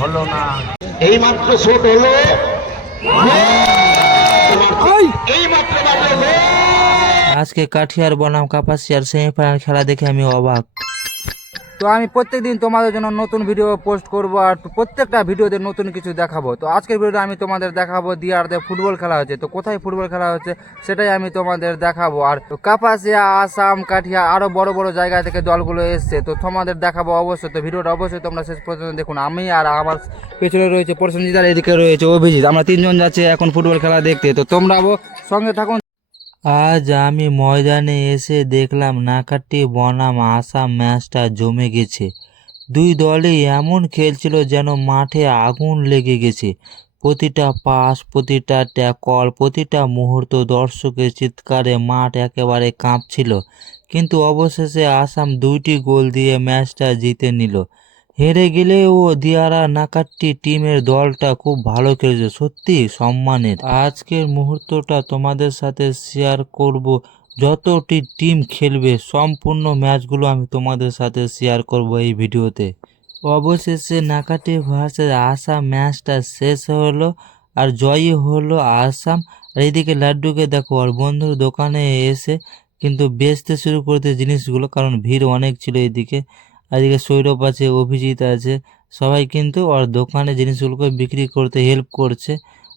হলো না, এই মাত্র শট হলো, এই মাত্র বাজলো। আজকে কাঠিয়ার বনাম কাপাসিয়ার সেমিফাইনাল খেলা দেখে আমি অবাক। তো আমি প্রত্যেকদিন তোমাদের জন্য নতুন ভিডিও পোস্ট করব আর প্রত্যেকটা ভিডিওতে নতুন কিছু দেখাবো। তো আজকের ভিডিওতে আমি তোমাদের দেখাবো দিয়ারতে ফুটবল খেলা হচ্ছে। তো কোথায় ফুটবল খেলা হচ্ছে সেটাই আমি তোমাদের দেখাবো। আর কাপাসিয়া, আসাম, কাঠিয়া আরো বড় বড় জায়গা থেকে দলগুলো এসছে, তো তোমাদের দেখাবো অবশ্যই। তো ভিডিওটা অবশ্যই তোমরা শেষ পর্যন্ত দেখুন। আমি আর আমার পেছনে রয়েছে প্রসেনজিৎ আর এদিকে রয়েছে অভিজিৎ, আমরা তিনজন যাচ্ছি এখন ফুটবল খেলা দেখতে। তো তোমরাও সঙ্গে থাকুন। আজ আমি ময়দানে এসে দেখলাম নাকাটি বনাম আসাম ম্যাচটা জমে গেছে। দুই দলই এমন খেলছিল যেন মাঠে আগুন লেগে গেছে। প্রতিটা পাস, প্রতিটা ট্যাকল, প্রতিটা মুহূর্ত দর্শকের চিৎকারে মাঠ একেবারে কাঁপছিল। কিন্তু অবশেষে আসাম 2টি গোল দিয়ে ম্যাচটা জিতে নিল। হেরে গেলেও দিয়ারা নাকাট্টি টিমের দলটা খুব ভালো খেলেছে, সত্যি সম্মানের। আজকের মুহূর্তটা তোমাদের সাথে শেয়ার করব। যতটি টিম খেলবে সম্পূর্ণ ম্যাচগুলো আমি তোমাদের সাথে শেয়ার করব এই ভিডিওতে। অবশেষে নাকাটি ভার্সেস আসাম ম্যাচটা শেষ হলো আর জয়ী হলো আসাম। আর এইদিকে লাড্ডুকে দেখো আর বন্ধুর দোকানে এসে কিন্তু বেচতে শুরু করতে জিনিসগুলো, কারণ ভিড় অনেক ছিল এইদিকে। এদিকে সৌরভ আছে, অভিজিৎ আছে, সবাই কিন্তু ওর দোকানে জিনিসগুলোকে বিক্রি করতে হেল্প করছে।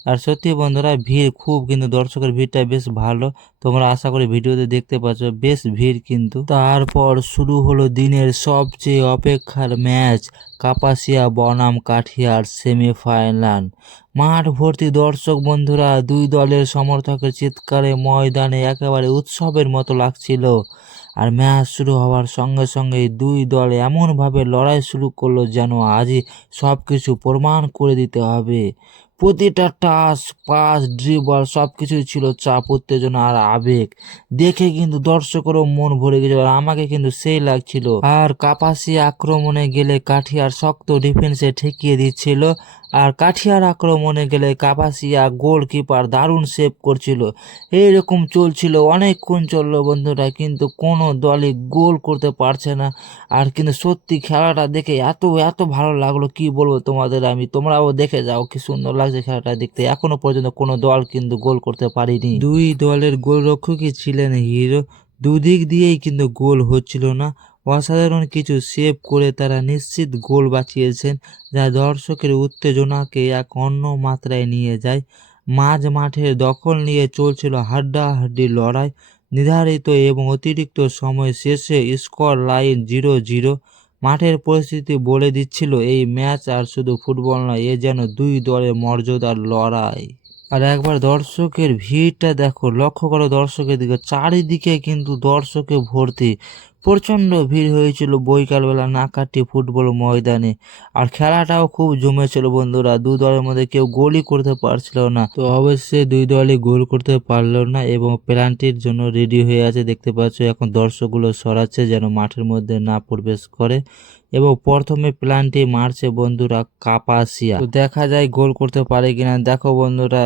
আর সত্যি বন্ধুরা ভিড় খুব, কিন্তু দর্শকের ভিড়টা বেশ ভালো, তোমরা আশা করি ভিডিওতে দেখতে পাচ্ছ বেশ ভিড় কিন্তু। তারপর শুরু হলো দিনের সবচেয়ে অপেক্ষার ম্যাচ, কাপাসিয়া বনাম কাঠিয়ার সেমিফাইনাল। মাঠ ভর্তি দর্শক বন্ধুরা, দুই দলের সমর্থকের চিৎকারে ময়দানে একেবারে উৎসবের মতো লাগছিল। আর ম্যাচ শুরু হওয়ার সঙ্গে সঙ্গে দুই দল এমনভাবে লড়াই শুরু করলো যেন আজই সব কিছু প্রমাণ করে দিতে হবে। প্রতিটা টাচ, পাস, ড্রিবল সব কিছুই ছিল চাপ, উত্তেজনা আর আবেগ। দেখে কিন্তু দর্শকেরও মন ভরে গেছিল আর আমাকে কিন্তু সেই লাগছিল। আর কাপাসিয়া আক্রমণে গেলে কাঠিয়ার শক্ত ডিফেন্সে ঠেকিয়ে দিচ্ছিল, আর কাঠিয়ার আক্রমণে গেলে কাপাসিয়া গোলকিপার দারুণ সেভ করছিল। এইরকম চলছিল, অনেকক্ষণ চললো বন্ধুরা, কিন্তু কোনো দলই গোল করতে পারছে না। আর কিন্তু সত্যি খেলাটা দেখে এত এত ভালো লাগলো, কি বলবো তোমাদের আমি, তোমরাও দেখে যাও কি সুন্দর লাগছে খেলাটা দেখতে। এখনো পর্যন্ত কোনো দল কিন্তু গোল করতে পারেনি। দুই দলের গোলরক্ষকই ছিলেন হিরো, দুদিক দিয়েই কিন্তু গোল হচ্ছিল না। অসাধারণ কিছু সেভ করে তারা নিশ্চিত গোল বাঁচিয়েছেন, যা দর্শকের উত্তেজনাকে এক অন্য মাত্রায় নিয়ে যায়। মাঝ মাঠের দখল নিয়ে চলছিল হাড্ডাহাড্ডি লড়াই। নির্ধারিত এবং অতিরিক্ত সময় শেষে স্কোর লাইন 0-0। মাঠের পরিস্থিতি বলে দিচ্ছিল এই ম্যাচ আর শুধু ফুটবল নয়, এ যেন দুই দলের মর্যাদার লড়াই। আর একবার দর্শকের ভিড়টা দেখো, লক্ষ্য করো দর্শকের দিকে, চারিদিকে কিন্তু দর্শকে ভর্তি। প্রচণ্ড ভিড় হয়েছিল বৈকালবেলা নাকাটি ফুটবল ময়দানে। আর খেলাটাও খুব জমেছিল বন্ধুরা, দু দলের মধ্যে কেউ গোলই করতে পারছিল না। তো অবশ্যই দুই দলই গোল করতে পারলো না এবং পেনাল্টির জন্য রেডি হয়ে আছে, দেখতে পাচ্ছ এখন দর্শকগুলো সরাচ্ছে যেন মাঠের মধ্যে না প্রবেশ করে। এবং প্রথমে প্ল্যানটি মারছে বন্ধুরা কাপাসিয়া, তো দেখা যায় গোল করতে পারে কিনা। দেখো বন্ধুরা,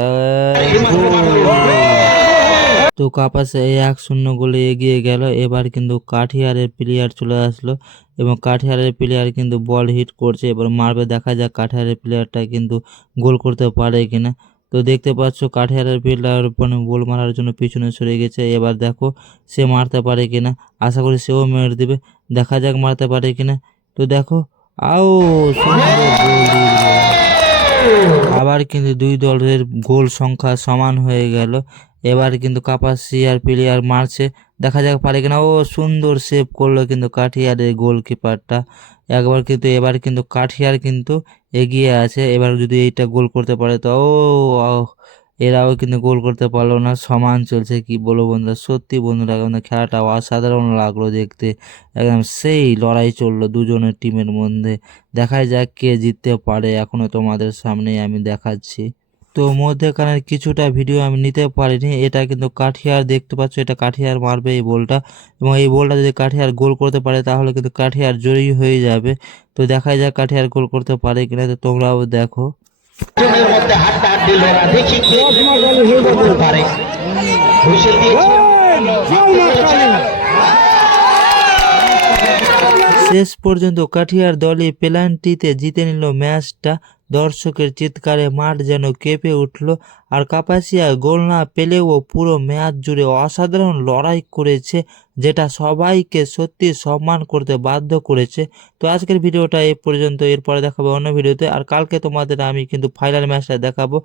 তো কাপাসিয়া 1-0 গোলে এগিয়ে গেল। এবার কিন্তু কাঠিয়ারের প্লেয়ার চলে আসলো এবং কাঠিয়ারের প্লেয়ার কিন্তু বল হিট করছে, এবার মারবে, দেখা যাক কাঠিয়ারের প্লেয়ারটা কিন্তু গোল করতে পারে কিনা। তো দেখতে পাচ্ছ কাঠিয়ারের প্লেয়ার গোল মারার জন্য পিছনে সরে গেছে। এবার দেখো সে মারতে পারে কিনা, আশা করি সেও মেরে দেবে, দেখা যাক মারতে পারে কিনা। তো দেখো, আও সুন্দর গোল দিয়ে দিল। আবার কিন্তু দুই দলের গোল সংখ্যা সমান হয়ে গেল। এবার কিন্তু কাপাসিয়ার প্লেয়ার মারছে, দেখা যাক পারে কিনা। ও সুন্দর সেভ করলো কিন্তু কাঠিয়ারের গোলকিপারটা একবার কিন্তু। এবার কিন্তু কাঠিয়ার কিন্তু এগিয়ে আছে, এবার যদি এইটা গোল করতে পারে তো এরাও কিন্তু গোল করতে পারলো না, সমান চলছে। কি বলবো বন্ধুরা, সত্যি বন্ধুরা খেলাটা অসাধারণ লাগলো দেখতে, একদম সেই লড়াই চললো দুজনের টিমের মধ্যে। দেখা যাক কে জিততে পারে, এখনো তোমাদের সামনে আমি দেখাচ্ছি। তো মধ্যেখানের কিছুটা ভিডিও আমি নিতে পারিনি, এটা কিন্তু কাঠিয়ার, দেখতে পাচ্ছ এটা কাঠিয়ার মারবে এই বলটা, এবং এই বলটা যদি কাঠিয়ার গোল করতে পারে তাহলে কিন্তু কাঠিয়ার জয়ী হয়ে যাবে। তো দেখা যাক কাঠিয়ার গোল করতে পারে কিনা, তো তোমরাও দেখো। মধ্যে হাড্ডাহাড্ডি লড়া, দেখি কে গোল পারে। হুইসেল দিয়েছে। শেষ পর্যন্ত কাঠিয়ার দলই পেনাল্টিতে জিতে নিল ম্যাচটা। দর্শকের চিৎকারে মাঠ যেন কেঁপে উঠল। আর কাপাসিয়া গোল না পেলেও পুরো ম্যাচ জুড়ে অসাধারণ লড়াই করেছে, যেটা সবাইকে সত্যি সম্মান করতে বাধ্য করেছে। তো আজকের ভিডিওটা এই পর্যন্ত, এরপরে দেখাবো অন্য ভিডিওতে। আর কালকে তোমাদের আমি কিন্তু ফাইনাল ম্যাচটা দেখাবো।